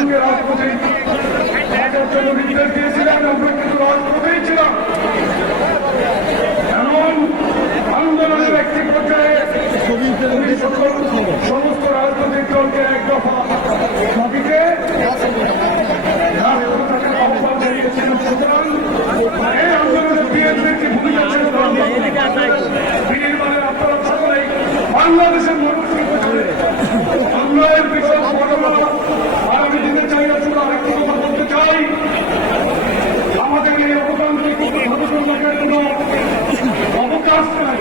সঙ্গে রাজপথে থাকার জন্য নির্দেশ দিয়েছিলেন। আমরা কিন্তু রাজপথেই ছিলাম। এমন আন্দোলনের একটি পর্যায়ে সমস্ত রাজনৈতিক দলকে এক দফা দাবিতে আহ্বান জানিয়েছিলেন। সুতরাং এই আন্দোলনে বিএনপির কি ভূমিকা ছিল? বিনির্মাণের আপনারা সকলেই বাংলাদেশের মানুষকে আমরা এর বিষয়ে আর আমি দিতে চাই না। শুধু আরেকটি কথা বলতে চাই, আমাদের এই অবদানকে কোনো অবকাশ নাই।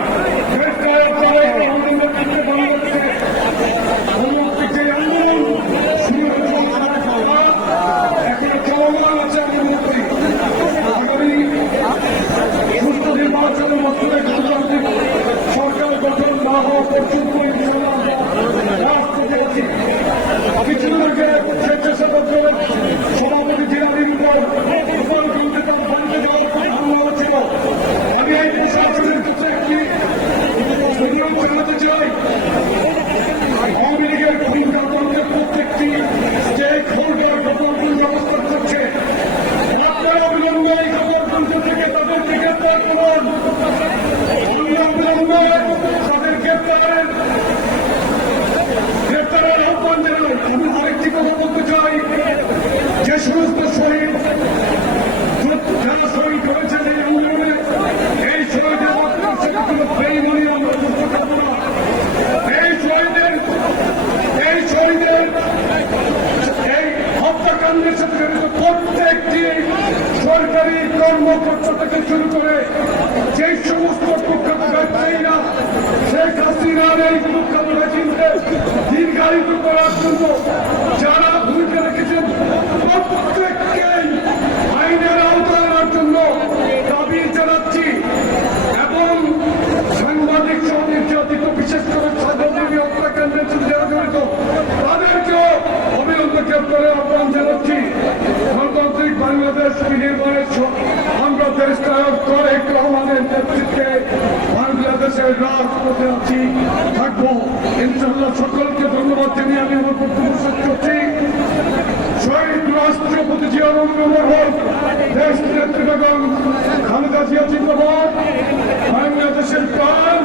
চলমান আছে। আগামী সুস্থ নির্বাচন মধ্যে সরকার গঠন না হওয়া পর্যন্ত কিছুদিন আগে স্বেচ্ছাসেবক দলের সভাপতি জিলানির উপর ছিল। আমি এই প্রশাসনের কাছে একটি নিয়ম জানাতে চাই। আওয়ামী লীগের ভূমিকাতন্ত্রের প্রত্যেকটি স্টেক হোল্ডার গঠনতন্ত্র ব্যবস্থা করছে। আপনারা অবিলম্বে এই গঠনতন্ত্র থেকে তাদেরকে গ্রেপ্তার করুন। অবিলম্বে তাদের গ্রেপ্তারের আহ্বান জানাই। আমি আরেকটি কথা বলতে চাই, যে সমস্ত শহীদ যারা শহীদ হয়েছেন এই আন্দোলনে, এই শহীদের কোনো বেইমানি আমরা করতে পারবো না। এই শহীদের এই হত্যাকাণ্ডের সাথে জড়িত প্রত্যেকটি সরকারি কর্মকর্তা থেকে শুরু করে যে সমস্ত কুখ্যাত ব্যবসায়ীরা শেখ হাসিনার এই কুখ্যাত রেজিমকে দীর্ঘায়িত করার জন্য যারা ভূমিকা রেখেছেন, প্রত্যেককেই আইনের আওতায় আনার জন্য দাবি জানাচ্ছি। এবং সাংবাদিক সহ নির্যাতিত, বিশেষ করে সাধারণ হত্যাকাণ্ডের সাথে যারা জড়িত, তাদেরকেও অবিলম্বে গ্রেপ্তারের আহ্বান জানাচ্ছি। গণতান্ত্রিক বাংলাদেশ বিনির্মাণের আমরা দেশ নায়ক তারেক রহমানের নেতৃত্বে বাংলাদেশের রাজপথে আছি, থাকবো ইনশাআল্লাহ। সকলকে ধন্যবাদ জানিয়ে আমি আমার বক্তব্য শেষ করছি। শহীদ রাষ্ট্রপতি জিয়া রহমান হোক, দেশ নেত্রী বেগম খালেদা জিয়া জিন্দাবাদ, বাংলাদেশের প্রাণ